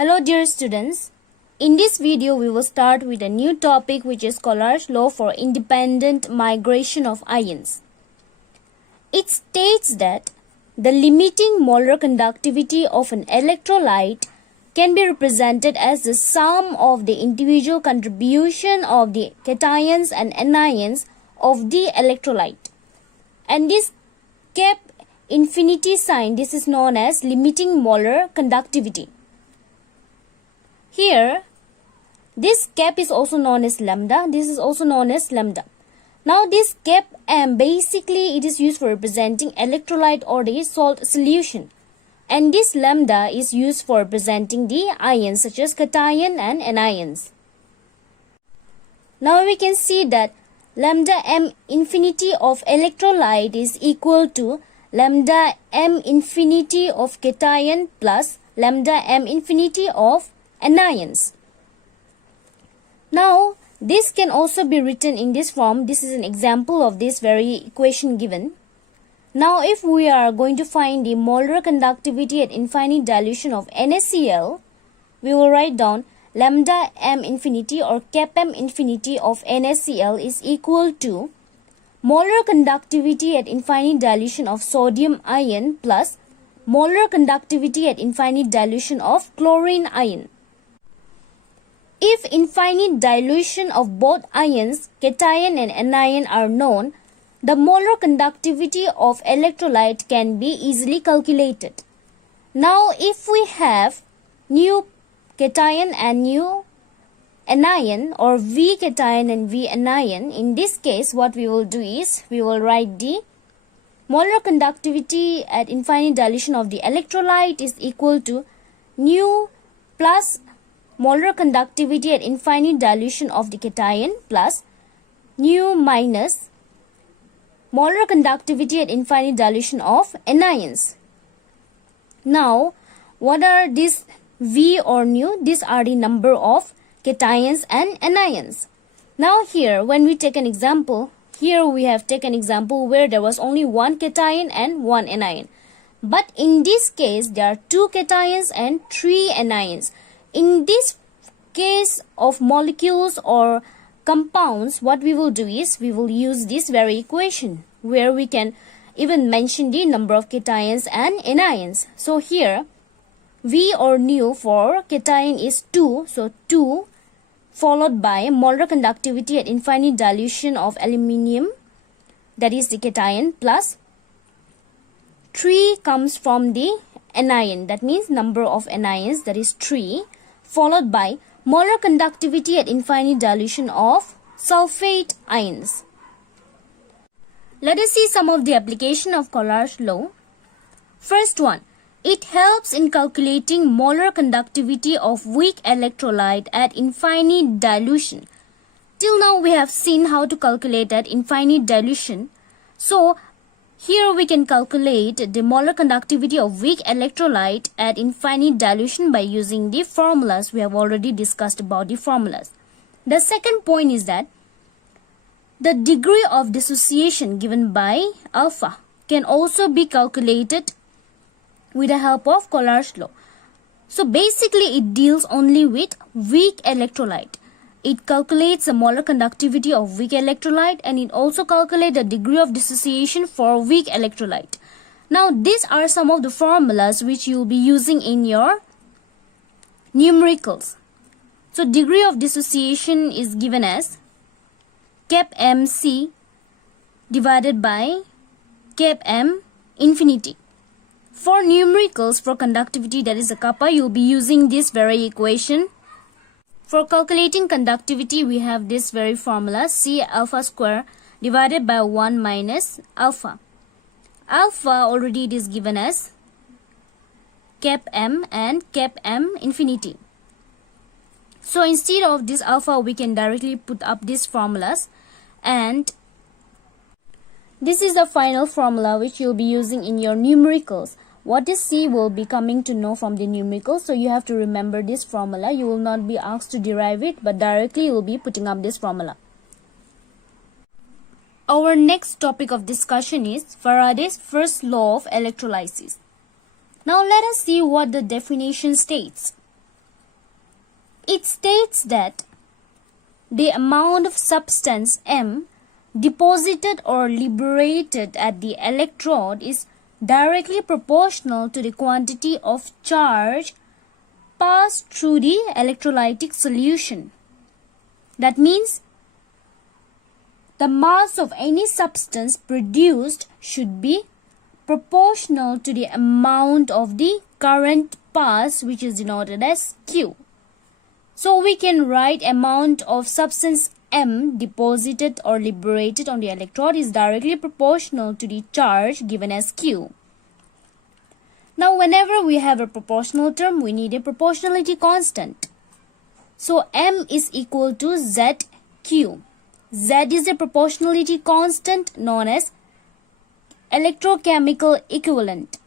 Hello dear students, in this video we will start with a new topic which is Kohlrausch law for independent migration of ions. It states that the limiting molar conductivity of an electrolyte can be represented as the sum of the individual contribution of the cations and anions of the electrolyte. And this cap infinity sign, this is known as limiting molar conductivity. Here, this cap is also known as lambda. This is also known as lambda. Now, this cap M, basically it is used for representing electrolyte or the salt solution. And this lambda is used for representing the ions such as cation and anions. Now, we can see that lambda M infinity of electrolyte is equal to lambda M infinity of cation plus lambda M infinity of anions. Now, this can also be written in this form. This is an example of this very equation given. Now, if we are going to find the molar conductivity at infinite dilution of NaCl, we will write down lambda M infinity or cap M infinity of NaCl is equal to molar conductivity at infinite dilution of sodium ion plus molar conductivity at infinite dilution of chlorine ion. If infinite dilution of both ions, cation and anion are known, the molar conductivity of electrolyte can be easily calculated. Now, if we have nu cation and nu anion or V cation and V anion, in this case what we will do is we will write the molar conductivity at infinite dilution of the electrolyte is equal to nu plus molar conductivity at infinite dilution of the cation plus nu minus molar conductivity at infinite dilution of anions. Now, what are these V or nu? These are the number of cations and anions. Now here, when we take an example, here we have taken example where there was only one cation and one anion. But in this case, there are two cations and three anions. In this case of molecules or compounds, what we will do is we will use this very equation where we can even mention the number of cations and anions. So here, V or nu for cation is 2. So 2 followed by molar conductivity at infinite dilution of aluminium, that is the cation, plus 3 comes from the anion, that means number of anions, that is 3, followed by molar conductivity at infinite dilution of sulfate ions. Let us see some of the application of Kohlrausch law. First one, it helps in calculating molar conductivity of weak electrolyte at infinite dilution. Till now we have seen how to calculate at infinite dilution. So here we can calculate the molar conductivity of weak electrolyte at infinite dilution by using the formulas. We have already discussed about the formulas. The second point is that the degree of dissociation given by alpha can also be calculated with the help of Kohlrausch law. So basically it deals only with weak electrolyte. It calculates the molar conductivity of weak electrolyte and it also calculates the degree of dissociation for weak electrolyte. Now these are some of the formulas which you will be using in your numericals. So degree of dissociation is given as cap MC divided by cap M infinity. For numericals, for conductivity, that is the kappa, you will be using this very equation. For calculating conductivity, we have this very formula, C alpha square divided by 1 minus alpha. Alpha already it is given as cap M and cap M infinity. So instead of this alpha, we can directly put up these formulas, and this is the final formula which you will be using in your numericals. What is C will be coming to know from the numericals, so you have to remember this formula. You will not be asked to derive it, but directly you will be putting up this formula. Our next topic of discussion is Faraday's first law of electrolysis. Now let us see what the definition states. it states that the amount of substance M deposited or liberated at the electrode is directly proportional to the quantity of charge passed through the electrolytic solution. That means the mass of any substance produced should be proportional to the amount of the current passed, which is denoted as Q. So we can write amount of substance M deposited or liberated on the electrode is directly proportional to the charge given as Q. Now whenever we have a proportional term, we need a proportionality constant. So M is equal to ZQ. Z is a proportionality constant known as electrochemical equivalent.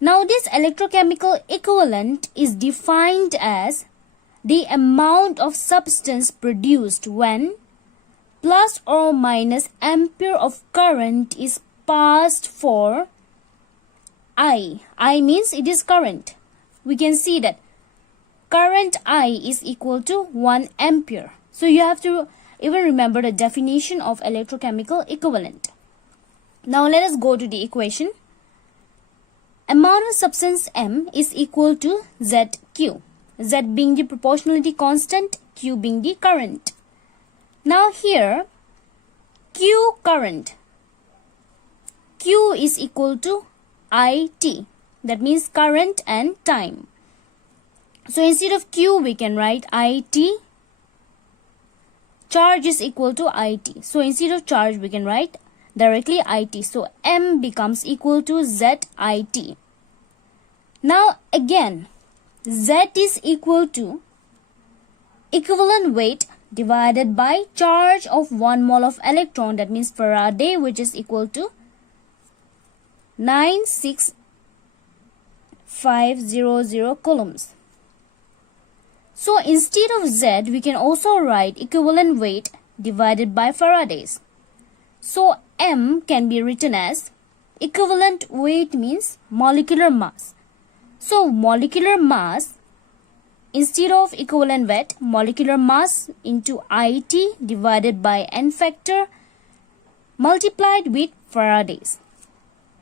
Now this electrochemical equivalent is defined as the amount of substance produced when plus or minus ampere of current is passed for I. I means it is current. We can see that current I is equal to 1 ampere. So you have to even remember the definition of electrochemical equivalent. Now let us go to the equation. Amount of substance M is equal to ZQ. Z being the proportionality constant, Q being the current. Now here, Q current. Q is equal to IT. That means current and time. So instead of Q, we can write IT. Charge is equal to IT. So instead of charge, we can write directly IT. So M becomes equal to ZIT. Now again, Z is equal to equivalent weight divided by charge of 1 mole of electron. That means Faraday, which is equal to 96500 coulombs. So instead of Z, we can also write equivalent weight divided by Faradays. So M can be written as equivalent weight means molecular mass. So molecular mass, instead of equivalent weight, molecular mass into IT divided by N factor multiplied with Faradays.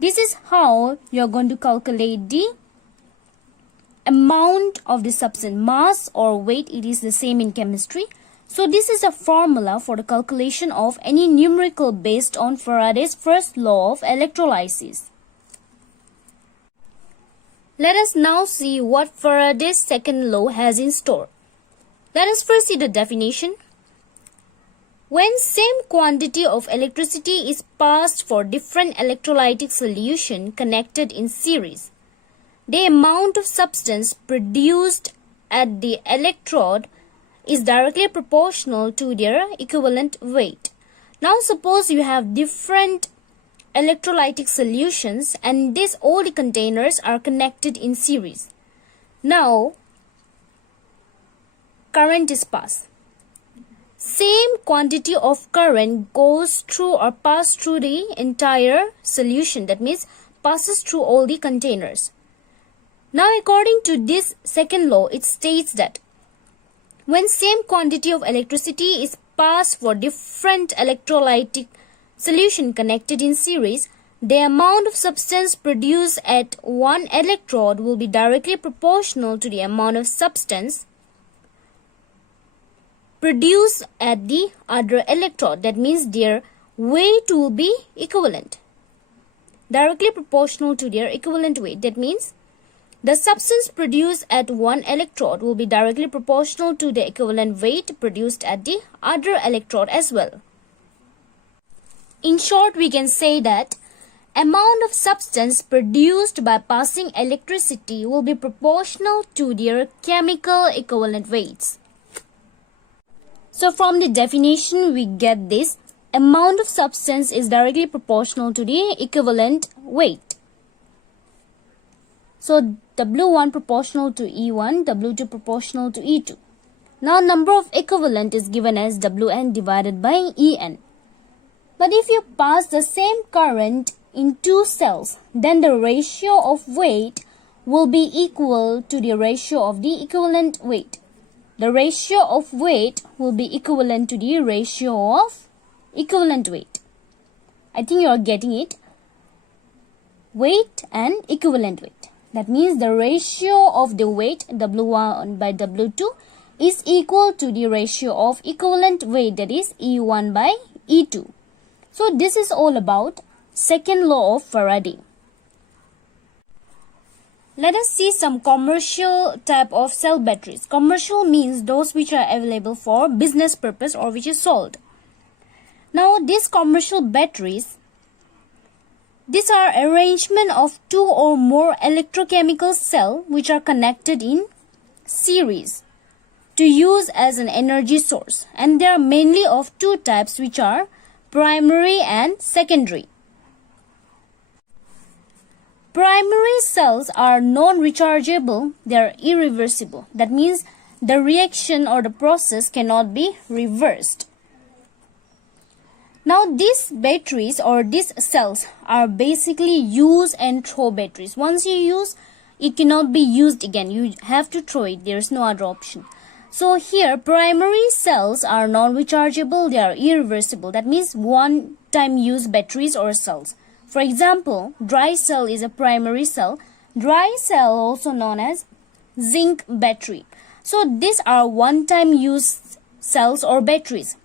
This is how you are going to calculate the amount of the substance. Mass or weight, it is the same in chemistry. So this is a formula for the calculation of any numerical based on Faraday's first law of electrolysis. Let us now see what Faraday's second law has in store. Let us first see the definition. When same quantity of electricity is passed for different electrolytic solution connected in series, the amount of substance produced at the electrode is directly proportional to their equivalent weight. Now suppose you have different electrolytic solutions and these all the containers are connected in series. Now current is passed. Same quantity of current goes through or passes through the entire solution. That means passes through all the containers. Now according to this second law, it states that when same quantity of electricity is passed for different electrolytic solution connected in series, the amount of substance produced at one electrode will be directly proportional to the amount of substance produced at the other electrode. That means their weight will be equivalent, directly proportional to their equivalent weight. That means the substance produced at one electrode will be directly proportional to the equivalent weight produced at the other electrode as well. In short, we can say that amount of substance produced by passing electricity will be proportional to their chemical equivalent weights. So from the definition, we get this: amount of substance is directly proportional to the equivalent weight. So W1 proportional to E1, W2 proportional to E2. Now number of equivalent is given as Wn divided by En. But if you pass the same current in two cells, then the ratio of weight will be equal to the ratio of the equivalent weight. The ratio of weight will be equivalent to the ratio of equivalent weight. I think you are getting it. Weight and equivalent weight. That means the ratio of the weight W1 by W2 is equal to the ratio of equivalent weight, that is E1 by E2. So this is all about second law of Faraday. Let us see some commercial type of cell batteries. Commercial means those which are available for business purpose or which is sold. Now these commercial batteries, these are arrangement of two or more electrochemical cells which are connected in series to use as an energy source, and they are mainly of two types, which are primary and secondary. Primary cells are non-rechargeable, they are irreversible. That means the reaction or the process cannot be reversed. Now these batteries or these cells are basically use and throw batteries. Once you use, it cannot be used again. You have to throw it. There is no other option. So here primary cells are non-rechargeable, they are irreversible. That means one-time use batteries or cells. For example, dry cell is a primary cell. Dry cell also known as zinc battery. So these are one-time use cells or batteries.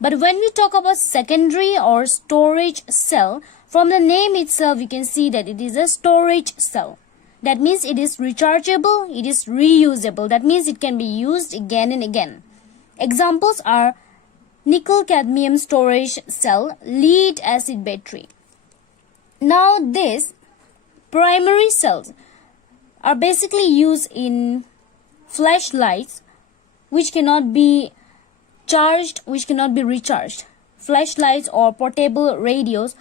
But when we talk about secondary or storage cell, from the name itself you can see that it is a storage cell. That means it is rechargeable, it is reusable. That means it can be used again and again. Examples are nickel-cadmium storage cell, lead acid battery. Now these primary cells are basically used in flashlights which cannot be charged, which cannot be recharged. Flashlights or portable radios.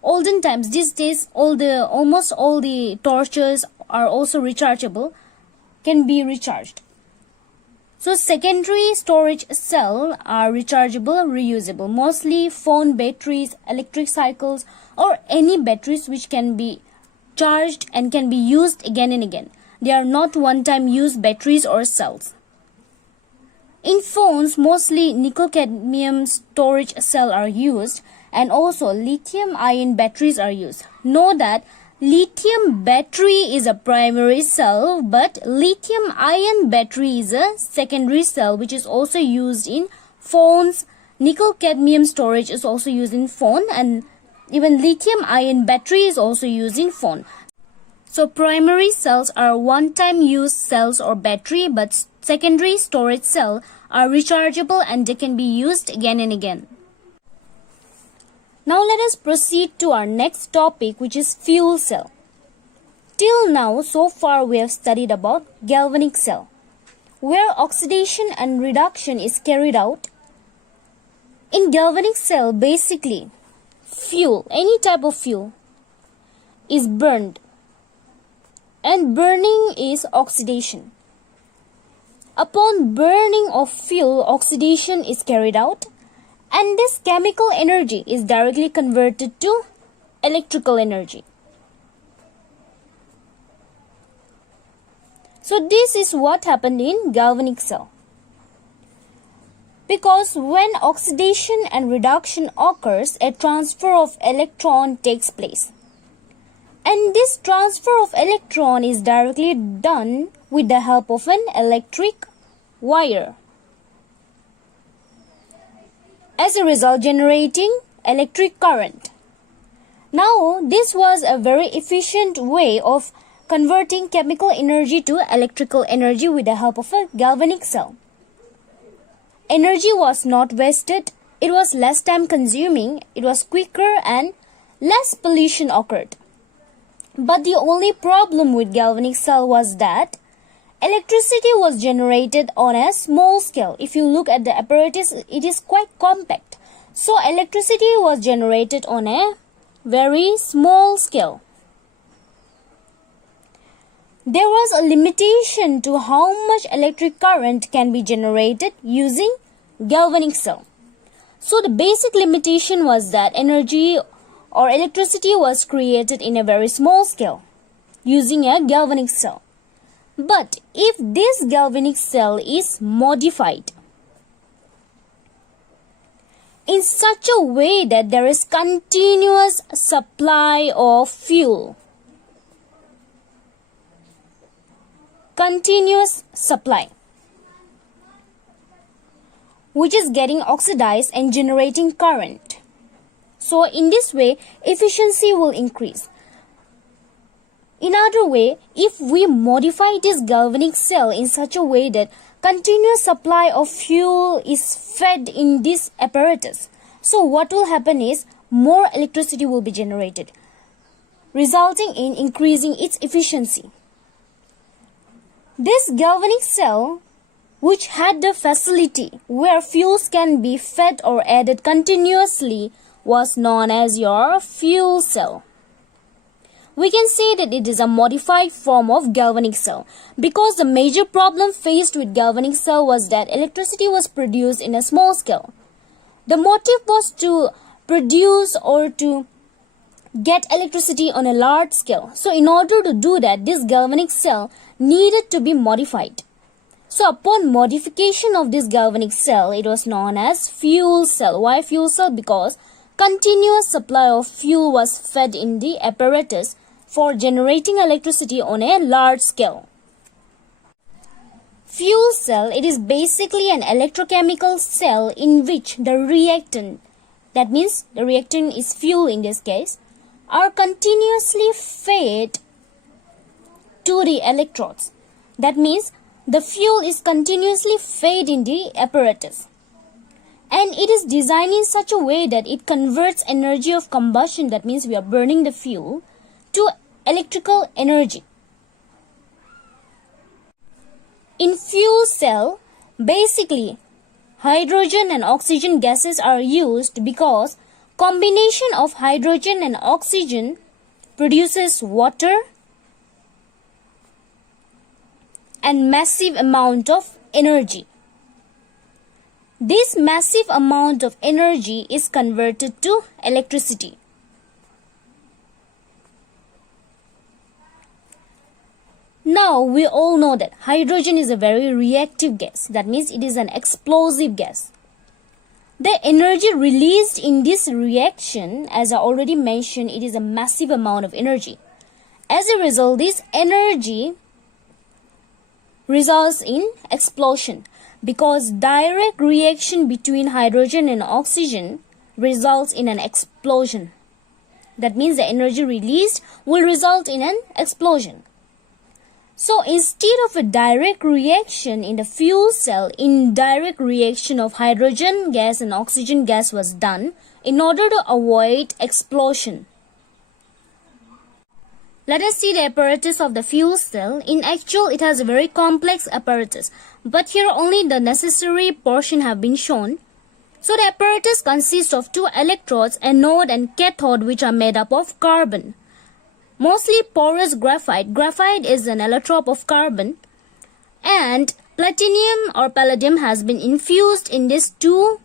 Olden times, these days, almost all the torches are also rechargeable, can be recharged. So secondary storage cell are rechargeable, reusable. Mostly phone batteries, electric cycles, or any batteries which can be charged and can be used again and again. They are not one-time use batteries or cells. In phones, mostly nickel-cadmium storage cell are used, and also lithium-ion batteries are used. Know that lithium battery is a primary cell, but lithium-ion battery is a secondary cell which is also used in phones. Nickel-cadmium storage is also used in phone, and even lithium-ion battery is also used in phone. So primary cells are one-time use cells or battery, but secondary storage cell are rechargeable and they can be used again and again. Now let us proceed to our next topic, which is fuel cell. Till now, so far we have studied about galvanic cell, where oxidation and reduction is carried out. In galvanic cell, basically, fuel, any type of fuel, is burned, and burning is oxidation. Upon burning of fuel, oxidation is carried out, and this chemical energy is directly converted to electrical energy. So this is what happened in galvanic cell. Because when oxidation and reduction occurs, a transfer of electron takes place. And this transfer of electron is directly done with the help of an electric wire. As a result, generating electric current. Now, this was a very efficient way of converting chemical energy to electrical energy with the help of a galvanic cell. Energy was not wasted, it was less time consuming, it was quicker, and less pollution occurred. But the only problem with galvanic cell was that electricity was generated on a small scale. If you look at the apparatus, it is quite compact. So electricity was generated on a very small scale. There was a limitation to how much electric current can be generated using galvanic cell. So the basic limitation was that energy or electricity was created in a very small scale. using a galvanic cell. But if this galvanic cell is modified in such a way that there is continuous supply of fuel, which is getting oxidized and generating current. So in this way, efficiency will increase. In other way, if we modify this galvanic cell in such a way that continuous supply of fuel is fed in this apparatus, so what will happen is more electricity will be generated, resulting in increasing its efficiency. This galvanic cell, which had the facility where fuels can be fed or added continuously, was known as your fuel cell. We can say that it is a modified form of galvanic cell because the major problem faced with galvanic cell was that electricity was produced in a small scale. The motive was to produce or to get electricity on a large scale. So in order to do that, this galvanic cell needed to be modified. So upon modification of this galvanic cell, it was known as fuel cell. Why fuel cell? Because continuous supply of fuel was fed in the apparatus for generating electricity on a large scale. Fuel cell, it is basically an electrochemical cell in which the reactant, that means the reactant is fuel in this case, are continuously fed to the electrodes. That means the fuel is continuously fed in the apparatus. And it is designed in such a way that it converts energy of combustion, that means we are burning the fuel, to electrical energy. In fuel cell, basically hydrogen and oxygen gases are used because combination of hydrogen and oxygen produces water and massive amount of energy. This massive amount of energy is converted to electricity. Now we all know that hydrogen is a very reactive gas. That means it is an explosive gas. The energy released in this reaction, as I already mentioned, it is a massive amount of energy. As a result, this energy results in explosion because direct reaction between hydrogen and oxygen results in an explosion. That means the energy released will result in an explosion. So instead of a direct reaction in the fuel cell, indirect reaction of hydrogen gas and oxygen gas was done in order to avoid explosion. Let us see the apparatus of the fuel cell. In actual, it has a very complex apparatus, but here only the necessary portion have been shown. So the apparatus consists of two electrodes, anode and cathode, which are made up of carbon. Mostly porous graphite. Graphite is an allotrope of carbon, and platinum or palladium has been infused in these two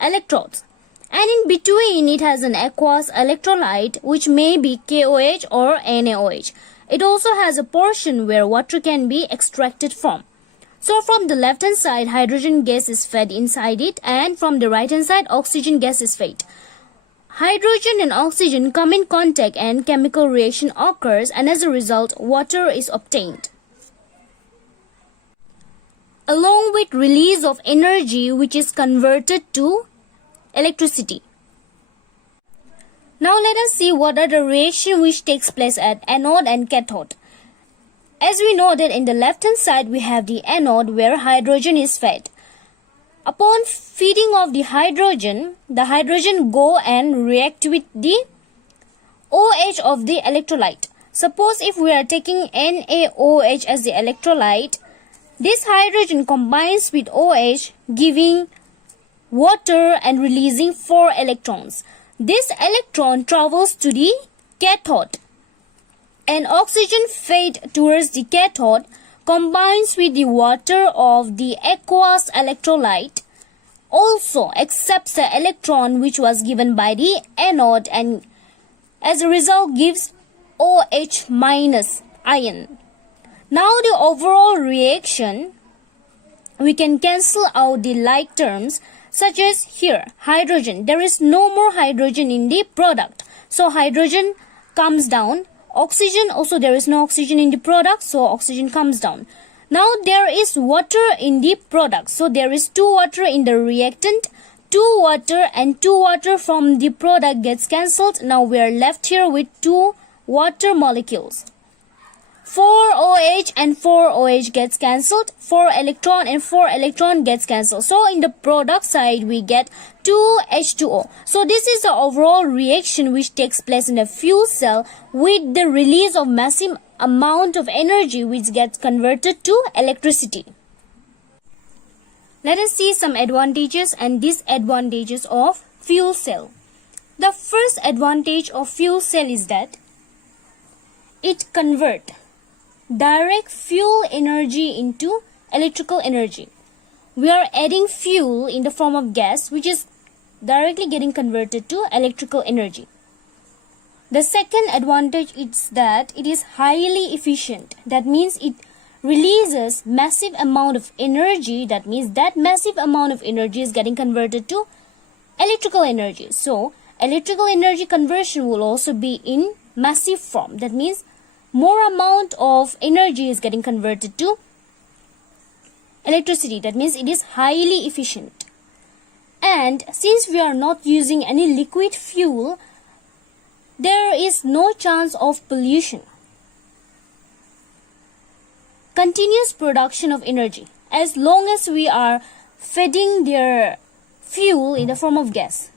electrodes. And in between it has an aqueous electrolyte, which may be KOH or NaOH. It also has a portion where water can be extracted from. So from the left hand side, hydrogen gas is fed inside it, and from the right hand side, oxygen gas is fed. Hydrogen and oxygen come in contact and chemical reaction occurs, and as a result, water is obtained, along with release of energy which is converted to electricity. Now let us see what are the reaction which takes place at anode and cathode. As we know that in the left hand side we have the anode where hydrogen is fed. Upon feeding of the hydrogen go and react with the OH of the electrolyte. Suppose if we are taking NaOH as the electrolyte, this hydrogen combines with OH, giving water and releasing 4 electrons. This electron travels to the cathode, and oxygen fed towards the cathode combines with the water of the aqueous electrolyte, also accepts the electron which was given by the anode, and as a result gives OH minus, ion. Now the overall reaction, we can cancel out the like terms, such as here hydrogen. There is no more hydrogen in the product, so hydrogen comes down. Oxygen, also there is no oxygen in the product, so oxygen comes down. Now there is water in the product, so there is 2 water in the reactant. 2 water and 2 water from the product gets cancelled. Now we are left here with 2 water molecules. 4 OH and 4 OH gets cancelled. 4 electron and 4 electron gets cancelled. So in the product side we get 2 H2O. So this is the overall reaction which takes place in a fuel cell with the release of massive amount of energy which gets converted to electricity. Let us see some advantages and disadvantages of fuel cell. The first advantage of fuel cell is that it converts direct fuel energy into electrical energy. We are adding fuel in the form of gas which is directly getting converted to electrical energy. The second advantage is that it is highly efficient. That means it releases massive amount of energy. That means that massive amount of energy is getting converted to electrical energy. So electrical energy conversion will also be in massive form. That means more amount of energy is getting converted to electricity. That means it is highly efficient. And since we are not using any liquid fuel, there is no chance of pollution. Continuous production of energy. As long as we are feeding their fuel in the form of gas,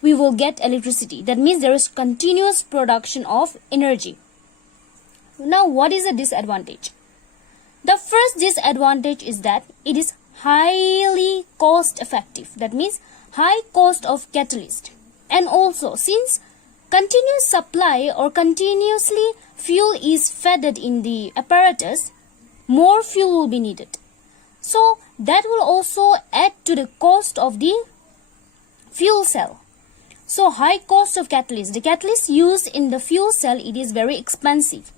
we will get electricity. That means there is continuous production of energy. Now, what is the disadvantage? The first disadvantage is that it is highly cost effective. That means high cost of catalyst. And also, since continuous supply or continuously fuel is fed in the apparatus, more fuel will be needed. So that will also add to the cost of the fuel cell. So high cost of catalyst. The catalyst used in the fuel cell, it is very expensive.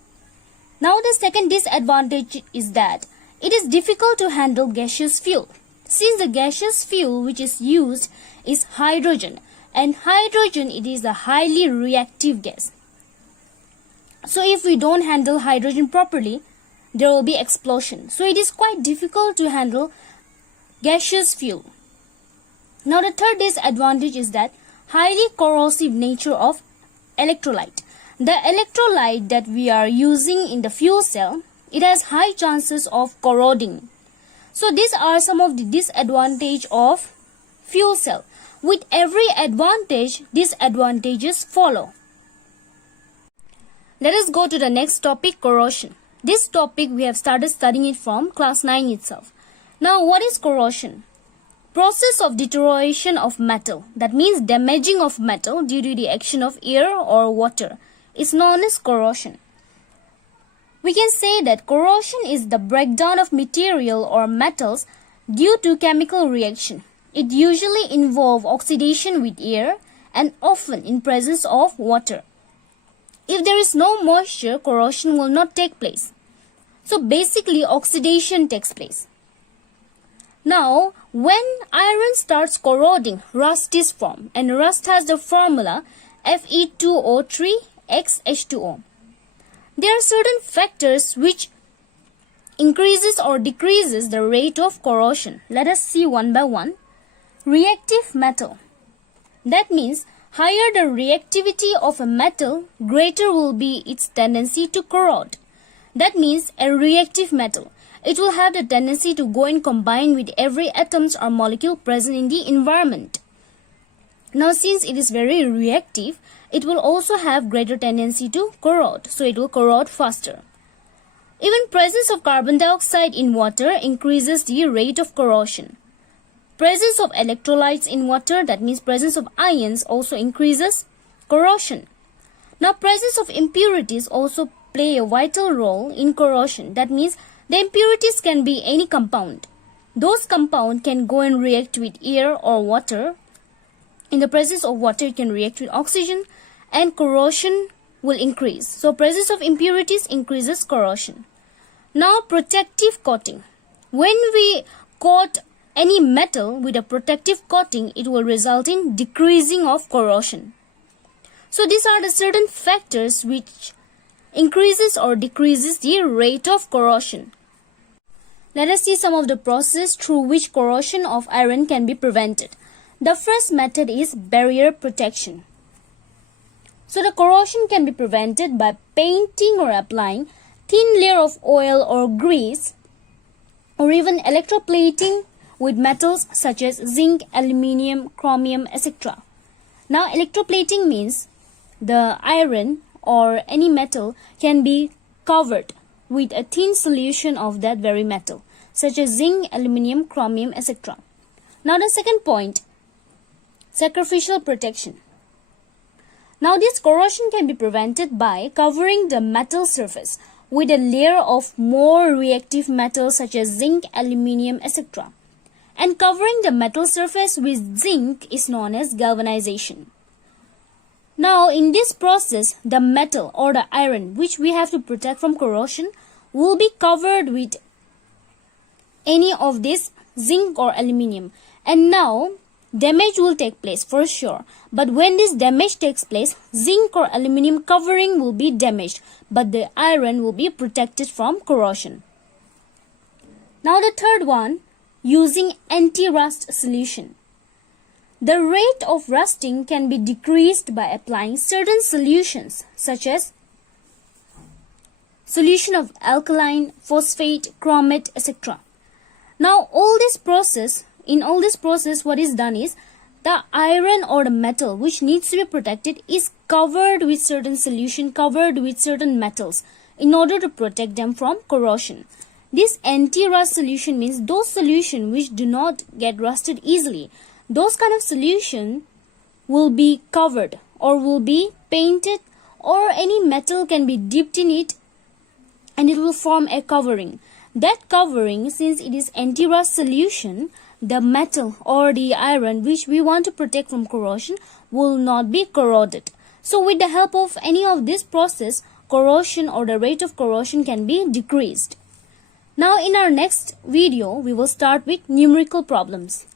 Now the second disadvantage is that it is difficult to handle gaseous fuel. Since the gaseous fuel which is used is hydrogen, and hydrogen, it is a highly reactive gas. So if we don't handle hydrogen properly, there will be explosion. So it is quite difficult to handle gaseous fuel. Now the third disadvantage is that highly corrosive nature of electrolyte. The electrolyte that we are using in the fuel cell, it has high chances of corroding. So these are some of the disadvantages of fuel cell. With every advantage, disadvantages follow. Let us go to the next topic, corrosion. This topic we have started studying it from class 9 itself. Now what is corrosion? Process of deterioration of metal. That means damaging of metal due to the action of air or water is known as corrosion. We can say that corrosion is the breakdown of material or metals due to chemical reaction. It usually involves oxidation with air and often in presence of water. If there is no moisture, corrosion will not take place. So basically oxidation takes place. Now when iron starts corroding, rust is formed, and rust has the formula Fe2O3xH2O. There are certain factors which increases or decreases the rate of corrosion. Let us see one by one. Reactive metal. That means higher the reactivity of a metal, greater will be its tendency to corrode. That means a reactive metal, it will have the tendency to go and combine with every atoms or molecule present in the environment. Now since it is very reactive, it will also have greater tendency to corrode. So it will corrode faster. Even presence of carbon dioxide in water increases the rate of corrosion. Presence of electrolytes in water, that means presence of ions, also increases corrosion. Now presence of impurities also play a vital role in corrosion. That means the impurities can be any compound. Those compounds can go and react with air or water. In the presence of water, it can react with oxygen, and corrosion will increase. So presence of impurities increases corrosion. Now protective coating. When we coat any metal with a protective coating, it will result in decreasing of corrosion. So these are the certain factors which increases or decreases the rate of corrosion. Let us see some of the processes through which corrosion of iron can be prevented. The first method is barrier protection. So the corrosion can be prevented by painting or applying thin layer of oil or grease, or even electroplating with metals such as zinc, aluminium, chromium, etc. Now electroplating means the iron or any metal can be covered with a thin solution of that very metal, such as zinc, aluminium, chromium, etc. Now the second point, sacrificial protection. Now this corrosion can be prevented by covering the metal surface with a layer of more reactive metals such as zinc, aluminium, etc. And covering the metal surface with zinc is known as galvanization. Now in this process, the metal or the iron which we have to protect from corrosion will be covered with any of this zinc or aluminium, and now damage will take place for sure. But when this damage takes place, zinc or aluminium covering will be damaged, but the iron will be protected from corrosion. Now the third one, using anti-rust solution. The rate of rusting can be decreased by applying certain solutions such as solution of alkaline, phosphate, chromate, etc. Now in all this process what is done is the iron or the metal which needs to be protected is covered with certain solution, covered with certain metals in order to protect them from corrosion. This anti-rust solution means those solutions which do not get rusted easily. Those kind of solution will be covered or will be painted, or any metal can be dipped in it and it will form a covering. That covering, since it is anti-rust solution, the metal or the iron which we want to protect from corrosion will not be corroded. So with the help of any of this process, corrosion or the rate of corrosion can be decreased. Now in our next video, we will start with numerical problems.